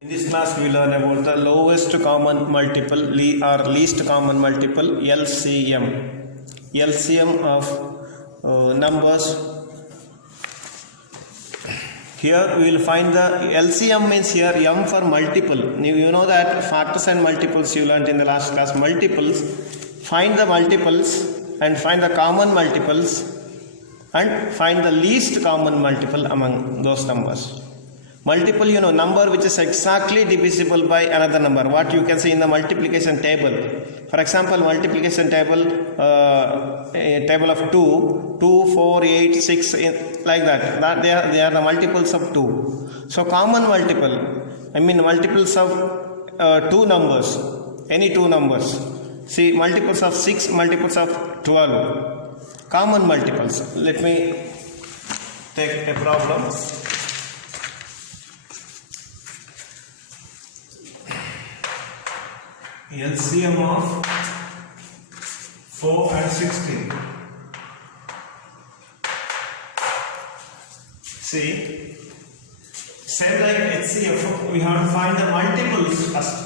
In this class, we learn about the lowest common multiple or least common multiple LCM. LCM of numbers. Here we will find the LCM means here M for multiple. You know that factors and multiples you learned in the last class. Multiples. Find the multiples and find the common multiples and find the least common multiple among those numbers. Multiple, number which is exactly divisible by another number. What you can see in the multiplication table. For example, multiplication table, a table of 2, 4, 8, 6, like that. They are the multiples of 2. So common multiple, multiples of two numbers, any two numbers. See, multiples of 6, multiples of 12. Common multiples. Let me take a problem. LCM of 4 and 16. See, same like HCF, we have to find the multiples first.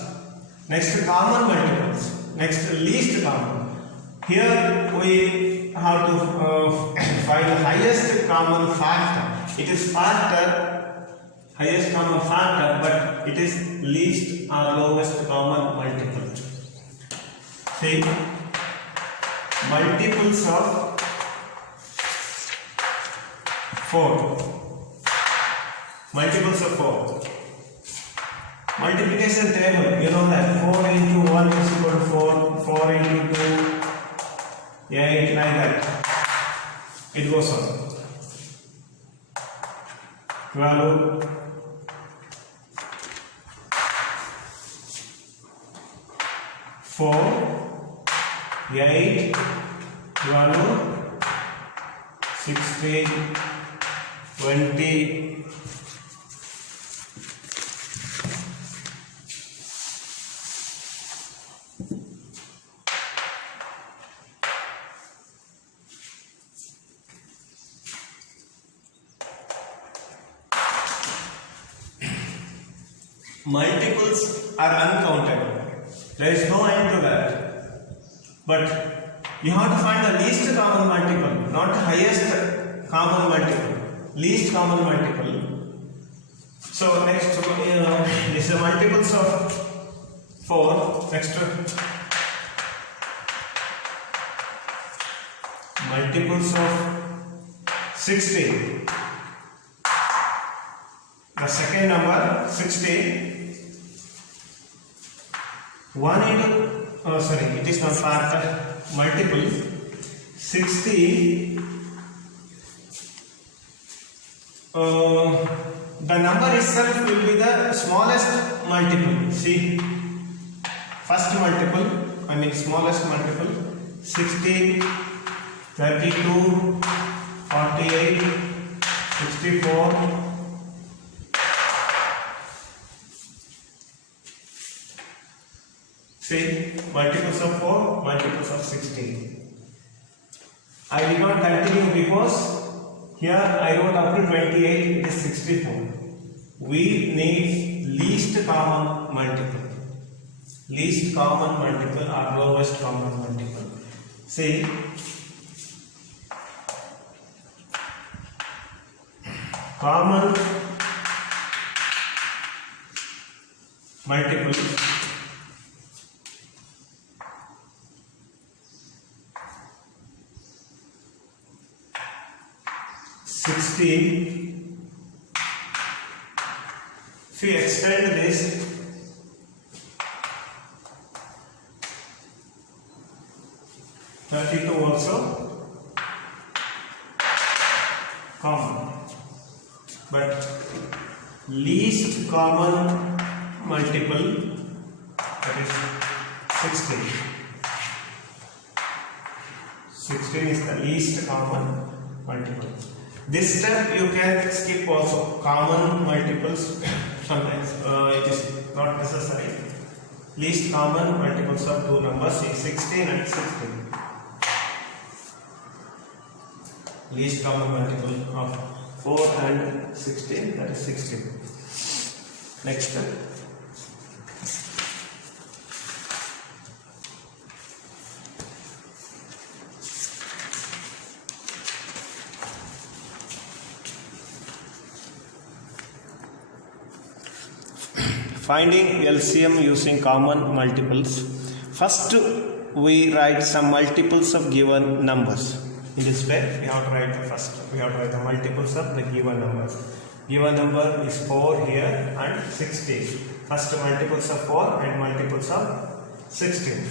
Next, common multiples. Next, least common. Here we have to find the highest common factor. It is factor, highest common factor, but it is least or lowest common multiple. See, multiples of 4. Multiples of 4. Multiplication table, you know that 4 into 1 is equal to 4, 4 into 2, 8, like that. It goes on. 12, 4, 8, 12, 16, 20, multiples are uncountable. There is no end to that. But you have to find the least common multiple, not the highest common multiple. Least common multiple. So next, this is multiples of 4. Next, multiples of 16. The second number 16. 1 into, it is not factor, multiple. 60. The number itself will be the smallest multiple. See, first multiple, smallest multiple. 16, 32, 48, 64. See, multiples of 4, multiples of 16. I did not continue because here I wrote up to 28, it is 64. We need least common multiple. Least common multiple or lowest common multiple. See, common multiple. If we extend this, (32) also common, but least common multiple, that is 16. 16 is the least common multiple. This step you can skip also. Common multiples sometimes it is not necessary. Least common multiples of two numbers is 16 and 16. Least common multiple of 4 and 16, that is 16. Next, finding LCM using common multiples. First, we write some multiples of given numbers. In this way, we have to write the multiples of the given numbers. Given number is 4 here and 16. First, multiples of 4 and multiples of 16.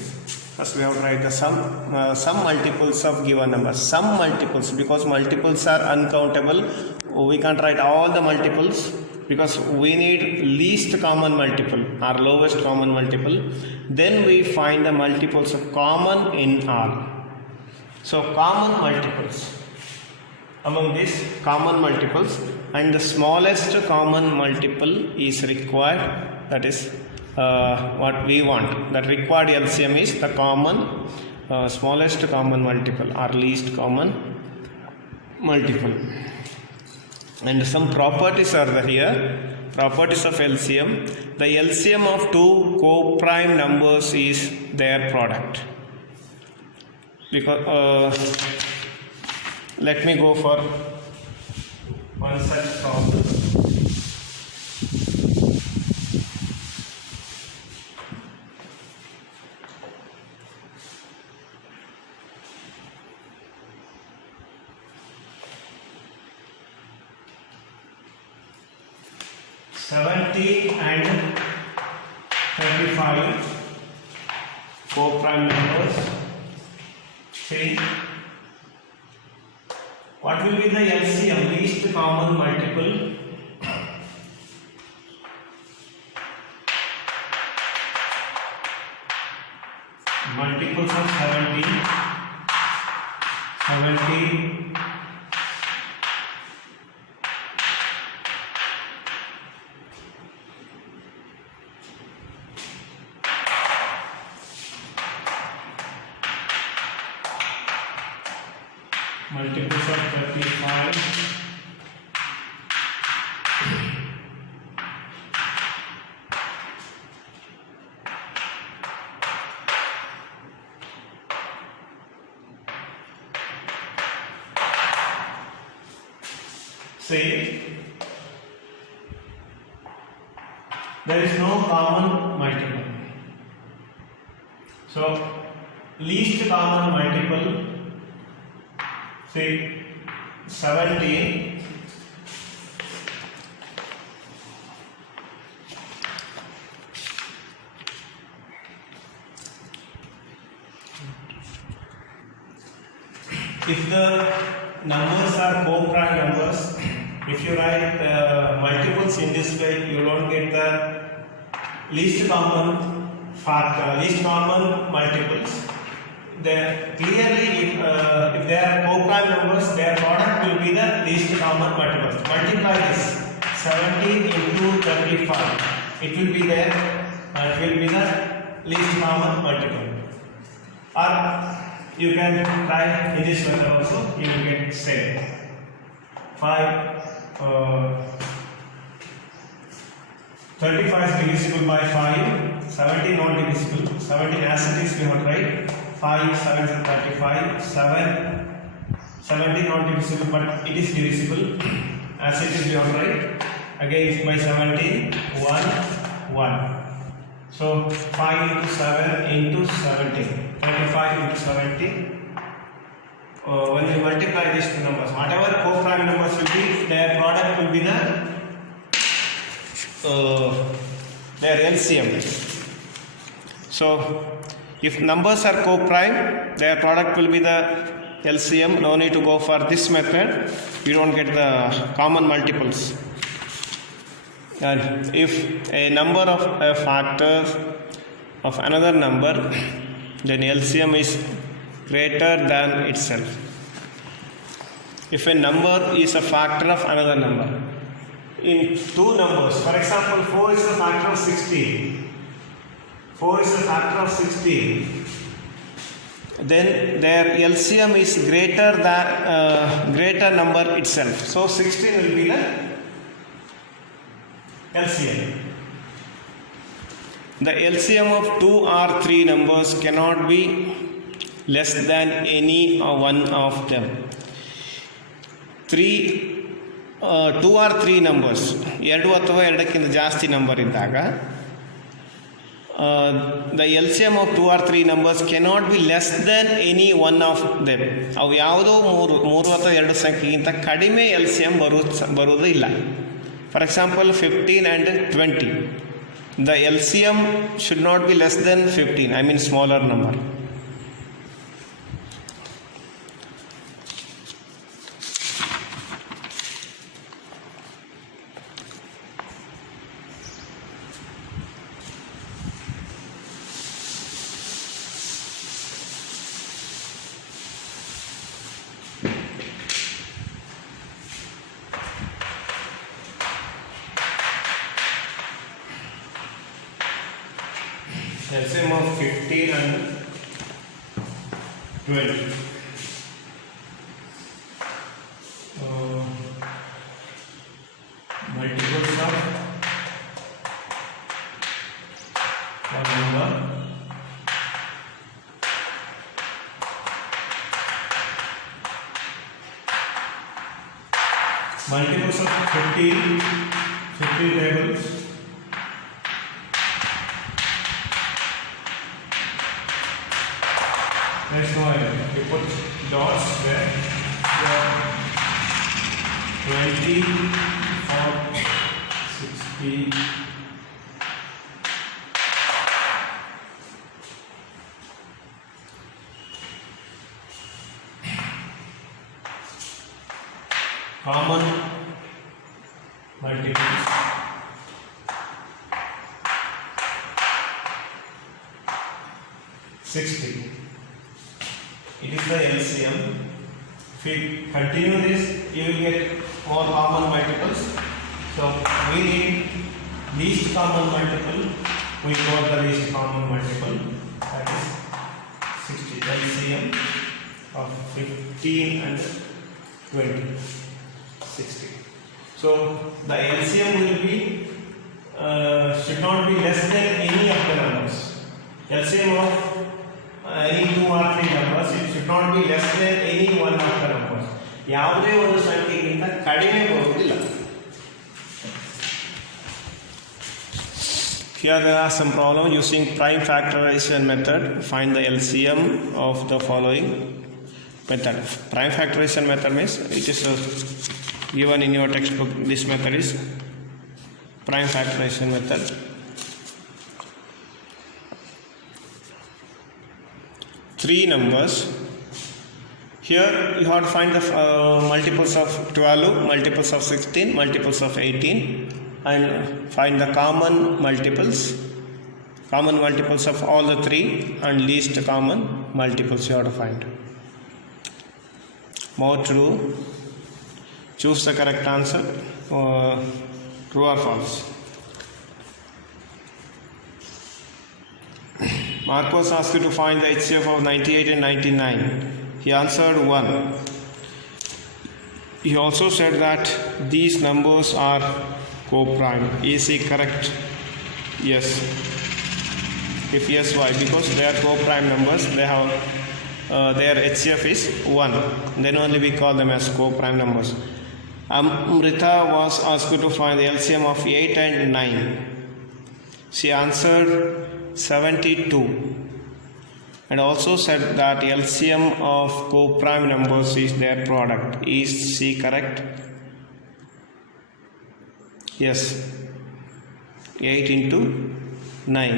First, we have to write the some multiples of given numbers. Some multiples, because multiples are uncountable. We can't write all the multiples, because we need least common multiple or lowest common multiple. Then we find the multiples of common in R. So common multiples, among these common multiples, and the smallest common multiple is required, that is what we want. That required LCM is the common smallest common multiple or least common multiple. And some properties are here. Properties of LCM. The LCM of two co-prime numbers is their product. Because let me go for one such problem. And 35 co-prime numbers. See, what will be the LCM, least common multiple? Multiples of 70. Multiples of 35. Say there is no common multiple. So least common multiple, say 70 if the numbers are co-prime numbers. If you write multiples in this way, you don't get the least common factor, least common multiples. Then clearly, if they are co-prime numbers, their product will be the least common multiples. Multiply this 70 into 35. It will be there. It will be the least common multiple. Or you can try in this method also. You will get same. 35 is divisible by 5. 70 not divisible. 17 as it is we have to write. 5, 7 is 35, 70 not divisible but it is divisible, as it is we have to write, again by 17, 1, 1. So 5 into 7 into 17, 35 into 70. When you multiply these two numbers, whatever co-prime numbers will be, their product will be their LCM. So if numbers are co-prime, their product will be the LCM. No need to go for this method. You don't get the common multiples. And if a number of a factor of another number, then LCM is greater than itself. If a number is a factor of another number, in two numbers, for example, 4 is a factor of 16. 4 is a factor of 16. Then their LCM is greater than greater number itself. So 16 will be the LCM. The LCM of 2 or 3 numbers cannot be less than any one of them. 2 or 3 numbers 2 ಅಥವಾ 2ಕ್ಕಿಂತ ಜಾಸ್ತಿ number ಇದ್ದಾಗ the LCM of 2 or 3 numbers cannot be less than any one of them. ಅವು ಯಾವುದೋ 3 ಅಥವಾ 2 ಸಂಖ್ಯೆಗಿಂತ ಕಡಿಮೆ LCM ಬರುವುದು ಇಲ್ಲ. For example 15 and 20. The LCM should not be less than 15, I mean smaller number. LCM of 15 and 20. Multiples of one number. Multiples of 15 tables. Let's go ahead. You put dots there. 20, 40, 60. Common multiples. 60. It is the LCM. If we continue this, you will get more common multiples. So we need least common multiple. We got the least common multiple. That is 60. LCM of 15 and 20. 60. So the LCM will be should not be less than any of the numbers. LCM of any 2 or 3 numbers, it should not be less than any one of the numbers. ಯಾವುದೇ ಒಂದು ಸಂಖ್ಯೆಗಿಂತ ಕಡಿಮೆ ಬರುವುದಿಲ್ಲ. Here there are some problems using prime factorization method. Find the LCM of the following method. Prime factorization method means it is given in your textbook. This method is prime factorization method. Three numbers. Here you have to find the multiples of 12, multiples of 16, multiples of 18, and find the common multiples of all the three, and least common multiples you have to find. More true. Choose the correct answer. True or false. Marcos asked you to find the HCF of 98 and 99. He answered 1. He also said that these numbers are co-prime. Is he correct? Yes. If yes, why? Because they are co-prime numbers. They have their HCF is 1. Then only we call them as co-prime numbers. Amrita was asked to find the LCM of 8 and 9. She answered 72 and also said that LCM of co-prime numbers is their product. Is she correct? Yes. 8 into 9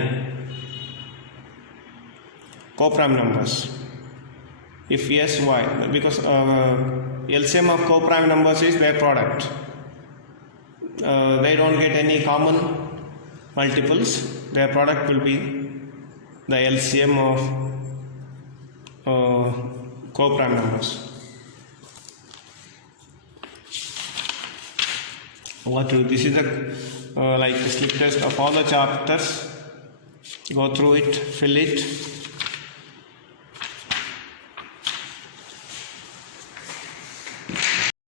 co-prime numbers. If yes, why? Because LCM of co-prime numbers is their product. They don't get any common multiples. Their product will be the LCM of co-prime numbers. What to do? This is the like the slip test of all the chapters. Go through it, fill it.